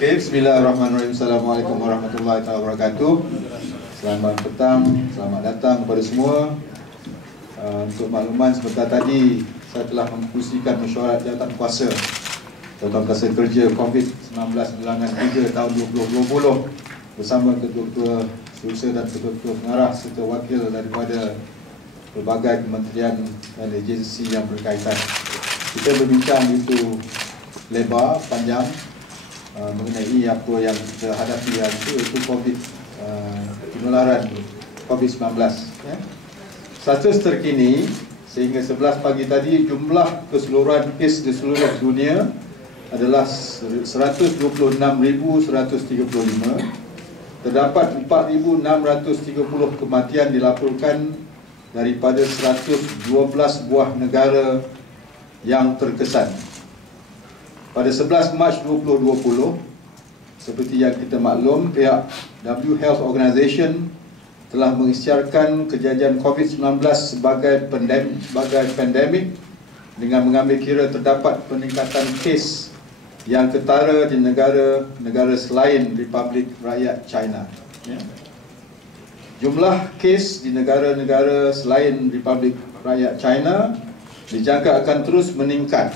Okay, bismillahirrahmanirrahim. Assalamualaikum warahmatullahi wabarakatuh. Selamat petang, selamat datang kepada semua. Untuk makluman sebentar tadi, saya telah memfungsikan mesyuarat jawatan kuasa kerja COVID-19 bilangan 3 tahun 2020 bersama ketua-ketua setiausaha dan ketua-ketua pengarah serta wakil daripada pelbagai kementerian dan agensi yang berkaitan. Kita berbincang itu lebar, panjang mengenai apa yang kita hadapi hari itu penularan COVID-19. Status terkini sehingga 11 pagi tadi, jumlah keseluruhan kes di seluruh dunia adalah 126,135. Terdapat 4,630 kematian dilaporkan daripada 112 buah negara yang terkesan. Pada 11 Mac 2020, seperti yang kita maklum, pihak World Health Organization telah mengisytiharkan kejadian COVID-19 sebagai pandemik dengan mengambil kira terdapat peningkatan kes yang ketara di negara selain Republik Rakyat China. Jumlah kes di negara-negara selain Republik Rakyat China dijangka akan terus meningkat.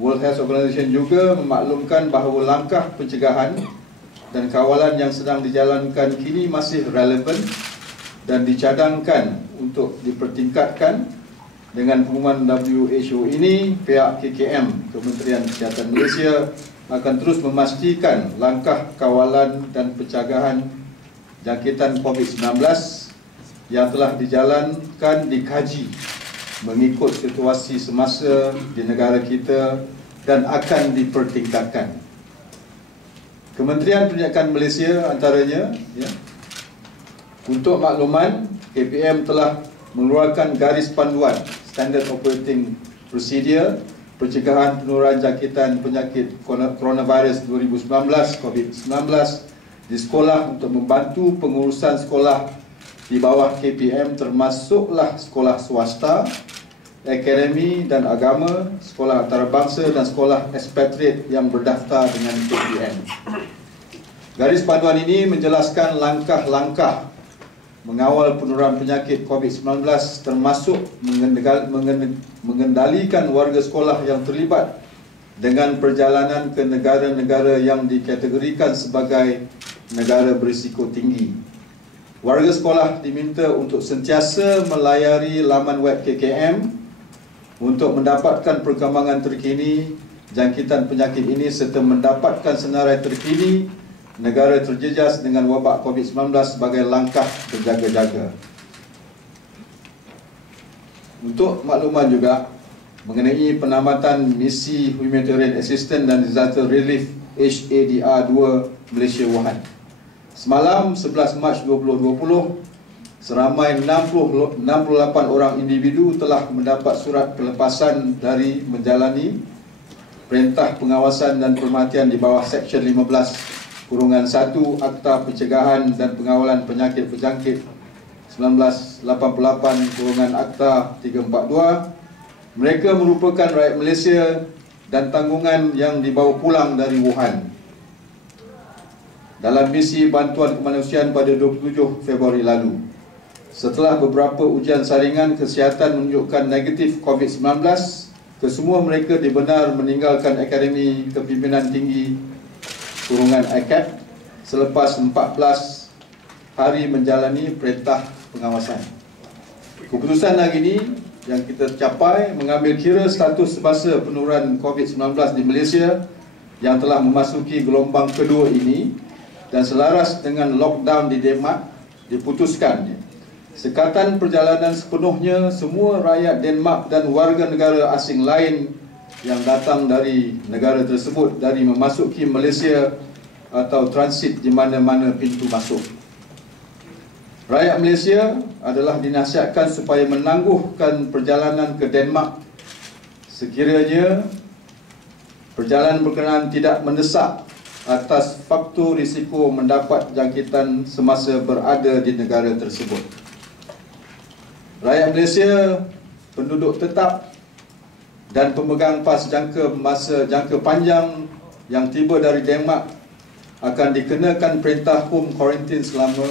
World Health Organization juga memaklumkan bahawa langkah pencegahan dan kawalan yang sedang dijalankan kini masih relevan dan dicadangkan untuk dipertingkatkan. Dengan pengumuman WHO ini, pihak KKM, Kementerian Kesihatan Malaysia, akan terus memastikan langkah kawalan dan pencegahan jangkitan COVID-19 yang telah dijalankan dikaji mengikut situasi semasa di negara kita dan akan dipertingkatkan. Kementerian Pendidikan Malaysia antaranya, untuk makluman, KPM telah mengeluarkan garis panduan Standard Operating Procedure pencegahan penularan jangkitan penyakit coronavirus 2019 COVID-19 di sekolah untuk membantu pengurusan sekolah di bawah KPM, termasuklah sekolah swasta, akademi dan agama, sekolah antarabangsa dan sekolah ekspatriat yang berdaftar dengan KPM. Garis panduan ini menjelaskan langkah-langkah mengawal penularan penyakit COVID-19, termasuk mengendalikan warga sekolah yang terlibat dengan perjalanan ke negara-negara yang dikategorikan sebagai negara berisiko tinggi. Warga sekolah diminta untuk sentiasa melayari laman web KKM untuk mendapatkan perkembangan terkini jangkitan penyakit ini serta mendapatkan senarai terkini negara terjejas dengan wabak COVID-19 sebagai langkah berjaga-jaga. Untuk makluman juga mengenai penambatan misi Humanitarian Assistance dan Disaster Relief HADR-2 Malaysia Wuhan. Semalam 11 Mac 2020, seramai 68 orang individu telah mendapat surat pelepasan dari menjalani perintah pengawasan dan permatian di bawah Seksyen 15/1 Akta Pencegahan dan Pengawalan Penyakit Berjangkit 1988/Akta 342. Mereka merupakan rakyat Malaysia dan tanggungan yang dibawa pulang dari Wuhan dalam misi bantuan kemanusiaan pada 27 Februari lalu. Setelah beberapa ujian saringan kesihatan menunjukkan negatif COVID-19, kesemua mereka dibenar meninggalkan Akademi Kepimpinan Tinggi (ACAT) selepas 14 hari menjalani perintah pengawasan. Keputusan hari ini yang kita capai mengambil kira status semasa penurunan COVID-19 di Malaysia yang telah memasuki gelombang kedua ini, dan selaras dengan lockdown di Denmark, diputuskan sekatan perjalanan sepenuhnya semua rakyat Denmark dan warga negara asing lain yang datang dari negara tersebut dari memasuki Malaysia atau transit di mana-mana pintu masuk. Rakyat Malaysia adalah dinasihatkan supaya menangguhkan perjalanan ke Denmark sekiranya perjalanan berkenaan tidak mendesak atas faktor risiko mendapat jangkitan semasa berada di negara tersebut. Rakyat Malaysia, penduduk tetap dan pemegang pas jangka panjang yang tiba dari Denmark akan dikenakan perintah home quarantine selama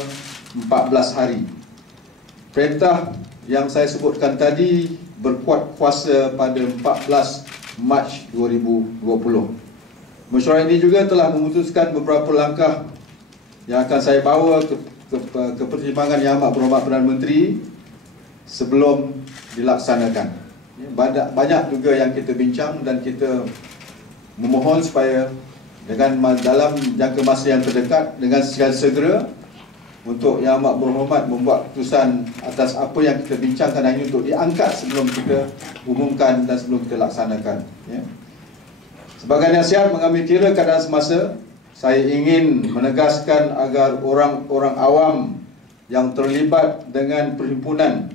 14 hari. Perintah yang saya sebutkan tadi berkuat kuasa pada 14 Mac 2020. Mesyuarat ini juga telah memutuskan beberapa langkah yang akan saya bawa ke pertimbangan Yang Amat Berhormat Perdana Menteri sebelum dilaksanakan. Banyak juga yang kita bincang dan kita memohon supaya dalam jangka masa yang terdekat dengan segera untuk Yang Amat Berhormat membuat keputusan atas apa yang kita bincangkan hari ini untuk diangkat sebelum kita umumkan dan sebelum kita laksanakan. Sebagai nasihat mengambil kira keadaan semasa, saya ingin menegaskan agar orang-orang awam yang terlibat dengan perhimpunan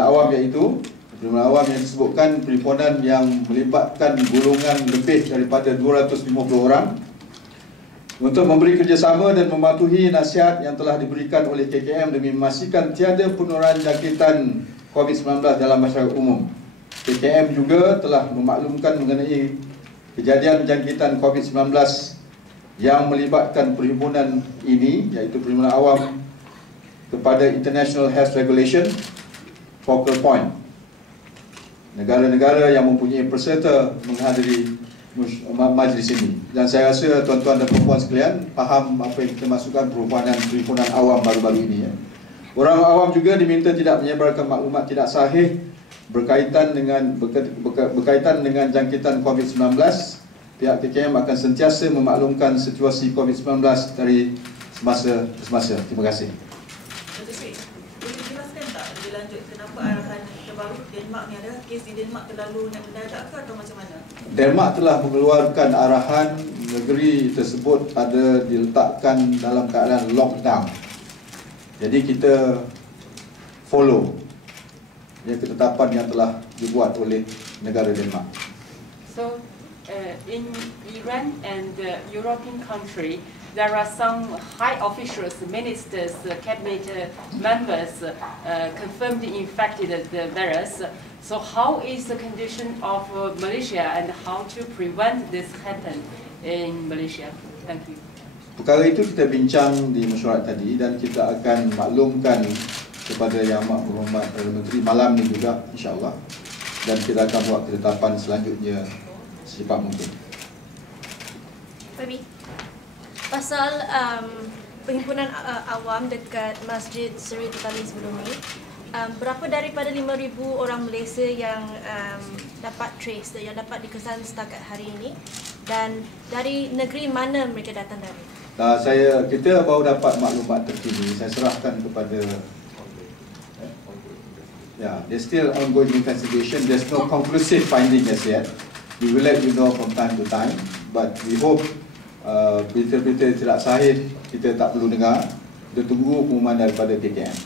awam, iaitu perhimpunan awam yang disebutkan perhimpunan yang melibatkan golongan lebih daripada 250 orang, untuk memberi kerjasama dan mematuhi nasihat yang telah diberikan oleh KKM demi memastikan tiada penularan jangkitan COVID-19 dalam masyarakat umum. KKM juga telah memaklumkan mengenai kejadian jangkitan COVID-19 yang melibatkan perhimpunan ini, iaitu perhimpunan awam, kepada International Health Regulation Focal Point, negara-negara yang mempunyai peserta menghadiri majlis ini. Dan saya rasa tuan-tuan dan puan sekalian faham apa yang kita maksudkan perhimpunan awam baru-baru ini. Orang awam juga diminta tidak menyebarkan maklumat tidak sahih berkaitan dengan jangkitan COVID-19. Pihak KKM akan sentiasa memaklumkan situasi COVID-19 dari semasa ke semasa. Terima kasih. Boleh dijelaskan tak lebih lanjut kenapa arahan terbaru Denmark ni ada kes di Denmark terlalu mendadak ke atau macam mana? Denmark telah mengeluarkan arahan negeri tersebut ada diletakkan dalam keadaan lockdown. Jadi kita follow ketetapan yang telah dibuat oleh negara Denmark. So, in Iran and European country, there are some high officials, ministers, cabinet members confirmed infected the virus. So, how is the condition of Malaysia and how to prevent this happen in Malaysia? Thank you. Perkara itu kita bincang di mesyuarat tadi dan kita akan maklumkan kepada Yang Amat Berhormat Perdana Menteri malam ni juga, insya-Allah, dan kita akan buat ketetapan selanjutnya secepat mungkin. Baby, pasal perhimpunan awam dekat Masjid Seri Tutami sebelum ni, berapa daripada 5,000 orang Malaysia yang dapat trace, yang dapat dikesan setakat hari ini, dan dari negeri mana mereka datang dari? Kita baru dapat maklumat terkini. Saya serahkan kepada there's still ongoing investigation. There's no conclusive finding as yet. We will let you know from time to time. But we hope berita-berita tidak sahih kita tak perlu dengar. Kita tunggu pengumuman daripada KKM.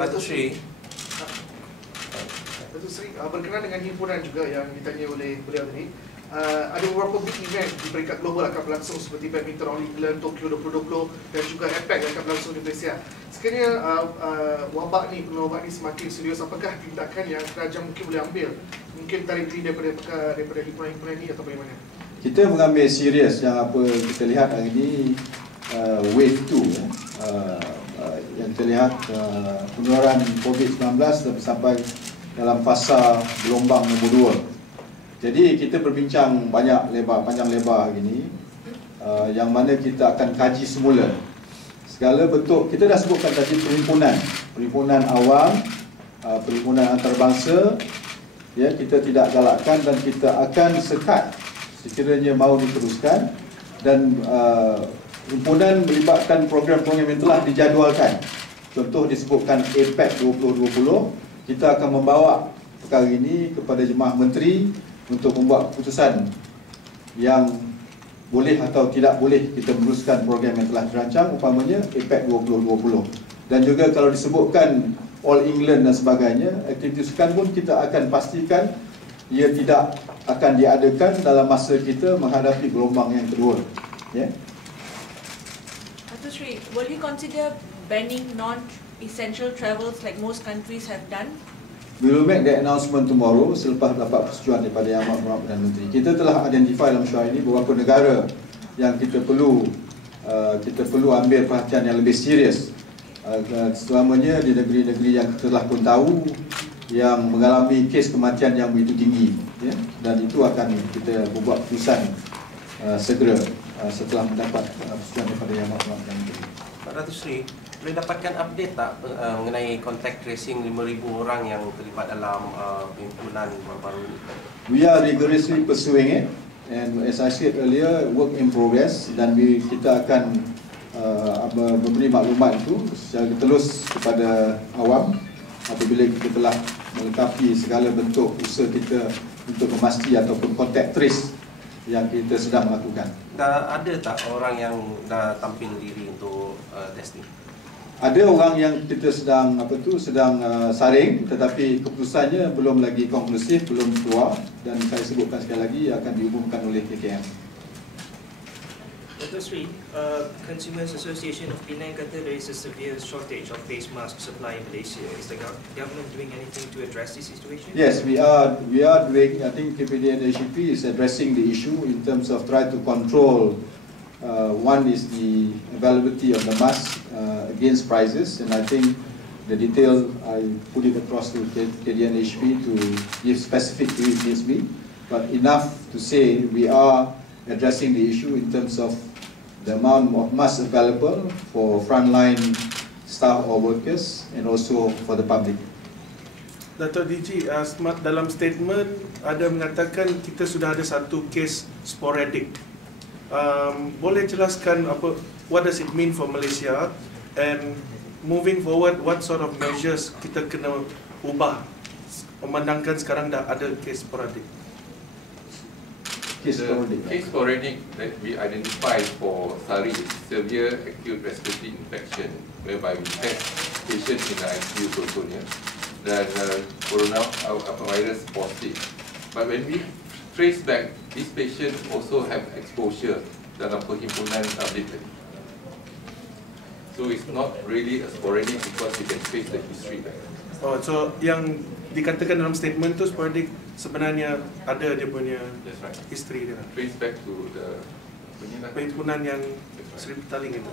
Datuk Seri, berkenaan dengan himpunan juga yang ditanya oleh beliau tadi, ada beberapa big event di peringkat global akan berlangsung seperti Badminton All England, Tokyo 2020 dan juga APEC yang akan berlangsung di Malaysia. Sekiranya wabak ni semakin serius, apakah tindakan yang kerajaan mungkin boleh ambil? Mungkin tarik diri daripada himpunan-himpunan ini atau bagaimana? Kita mengambil serius yang apa kita lihat hari ini, wave 2 yang terlihat penularan COVID-19 sampai dalam fasa gelombang nombor 2. Jadi kita berbincang panjang lebar hari ini, yang mana kita akan kaji semula segala bentuk. Kita dah sebutkan tadi perhimpunan awam, perhimpunan antarabangsa, ya, kita tidak galakkan dan kita akan sekat sekiranya mahu diteruskan, dan himpunan melibatkan program-program yang telah dijadualkan. Contoh disebutkan APEC 2020, kita akan membawa perkara ini kepada jemaah menteri untuk membuat keputusan yang boleh atau tidak boleh kita meneruskan program yang telah dirancang, umpamanya APEC 2020. Dan juga kalau disebutkan All England dan sebagainya, aktiviti sukan pun kita akan pastikan ia tidak akan diadakan dalam masa kita menghadapi gelombang yang kedua. Ya. Dato' Sri, will you consider banning non-essential travels like most countries have done? We will make the announcement tomorrow selepas dapat persetujuan daripada Yang Amat Perdana Menteri. Kita telah identify dalam syarah ini beberapa negara yang kita perlu ambil perhatian yang lebih serius. Selamanya di negeri-negeri yang kita telah pun tahu yang mengalami kes kematian yang begitu tinggi, ya? Dan itu akan kita buat keputusan segera setelah mendapat persetujuan daripada Yang Amat Perdana Menteri. Pak Dato' Sri, boleh dapatkan update tak mengenai contact tracing 5,000 orang yang terlibat dalam perhimpunan baru-baru ini? We are rigorously pursuing it, and as I said earlier, work in progress, dan kita akan memberi maklumat itu secara terus kepada awam apabila kita telah melengkapi segala bentuk usaha kita untuk memastikan ataupun contact trace yang kita sedang lakukan. Dah ada tak orang yang dah tampil diri untuk testing? Ada orang yang kita sedang saring, tetapi keputusannya belum lagi konklusif, belum keluar, dan saya sebutkan sekali lagi akan diumumkan oleh KKM. Dato' Sri, Consumers Association of Penang kata there is a severe shortage of face mask supply in Malaysia. Is the government doing anything to address this situation? Yes, we are doing. I think KPD and HEP is addressing the issue in terms of try to control. One is the availability of the mask against prices, and I think the detail I put it across to KPD and HEP to give specific to it needs be, but enough to say we are addressing the issue in terms of the amount of masks available for frontline staff or workers and also for the public. Dato' DG, dalam statement ada mengatakan kita sudah ada satu kes sporadik. Boleh jelaskan what does it mean for Malaysia, and moving forward what sort of measures kita kena ubah memandangkan sekarang dah ada kes sporadik? Case sporadic that we identified for SARI is severe acute respiratory infection, whereby we test patients in the ICU controlnya dan coronavirus positive. But when we trace back, these patients also have exposure dalam perhimpunan tablet tadi. So it's not really a sporadic because we can trace the history back. Oh, so yang dikatakan dalam statement tu sporadic sebenarnya ada dia punya history dia. Trace back to the perhimpunan yang Sri Petaling itu.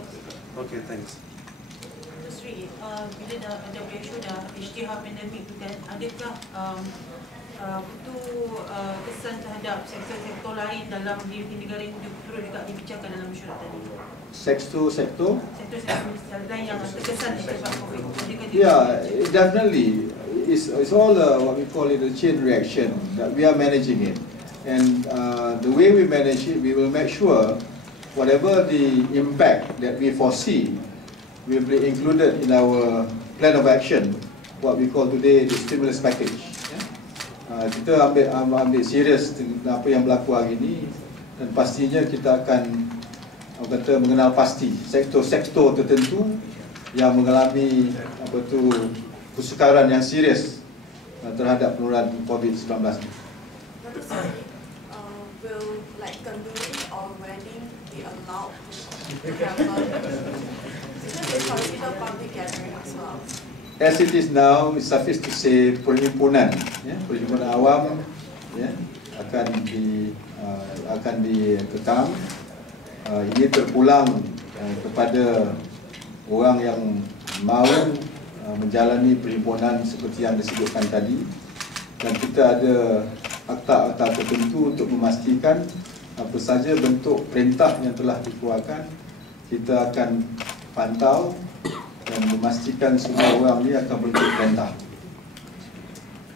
Okay, thanks. Dato' Sri, bila WHO dah isytihar pandemik tu kan, adakah kesan terhadap sektor-sektor lain dalam di negara ini perlu juga dibicarakan dalam mesyuarat tadi? Sektor lain yang terkesan disebabkan COVID. Yeah, definitely. It's all what we call it a chain reaction that we are managing it, and the way we manage it, we will make sure whatever the impact that we foresee will be included in our plan of action, what we call today the stimulus package. Kita ambil serius apa yang berlaku hari ini, dan pastinya kita akan mengenal pasti sektor-sektor tertentu yang mengalami kesukaran yang serius terhadap penularan COVID-19. Will like tandoori or wedding be allowed to happen? Because it's considered public gathering as well. As it is now, it's suffice to say perhimpunan awam akan dikekang. Ini terpulang kepada orang yang mahu menjalani perhimpunan seperti yang disebutkan tadi, dan kita ada akta-akta tertentu untuk memastikan apa saja bentuk perintah yang telah dikeluarkan, kita akan pantau dan memastikan semua orang ni akan bentuk perintah.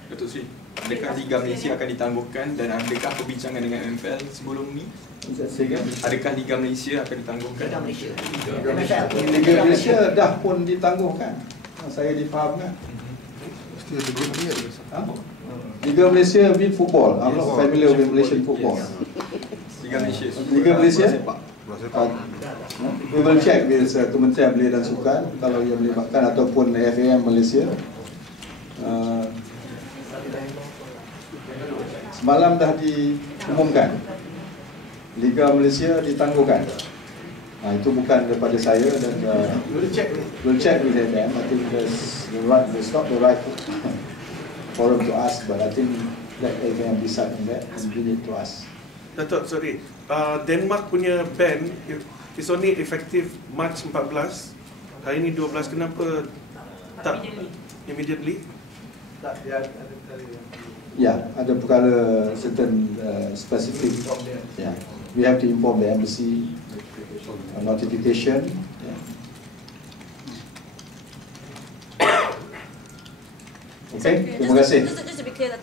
Datuk Seri, adakah Liga Malaysia akan ditangguhkan dan adakah perbincangan dengan MPL sebelum ni? Adakah Liga Malaysia akan ditangguhkan? Liga Malaysia dah pun ditangguhkan. Saya difahamkan. Liga Malaysia with football. I'm not familiar with Malaysian football. Liga Malaysia. Liga Malaysia. We will check with Kementerian Belia dan Sukan kalau ia melibatkan ataupun FAM Malaysia. Semalam dah diumumkan Liga Malaysia ditangguhkan. Itu bukan daripada saya dan we'll check with them. I think it's not the right forum to ask, but I think let them decide on that and bring it to us. Datuk, sorry. Denmark punya ban is only effective March 14. Hari ini 12. Kenapa tak immediately? Ya, ada perkara certain specific. Yeah, we have to inform the embassy. Notification. Okay, terima kasih. Just to be clear,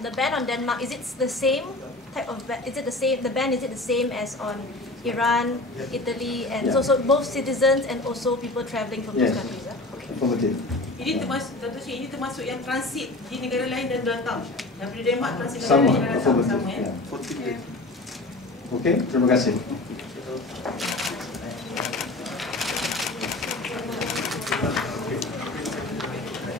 the ban on Denmark, is it the same type of ban? Is it the same? The ban, is it the same as on Iran, Italy, and so both citizens and also people travelling from those countries? Okay. Affirmative. Ini termasuk, Datuk Seri, ini termasuk yang transit di negara lain dan datang. Daripada Denmark transit negara Sama, lain dan datang affirmative. sama ya. Okay, terima kasih.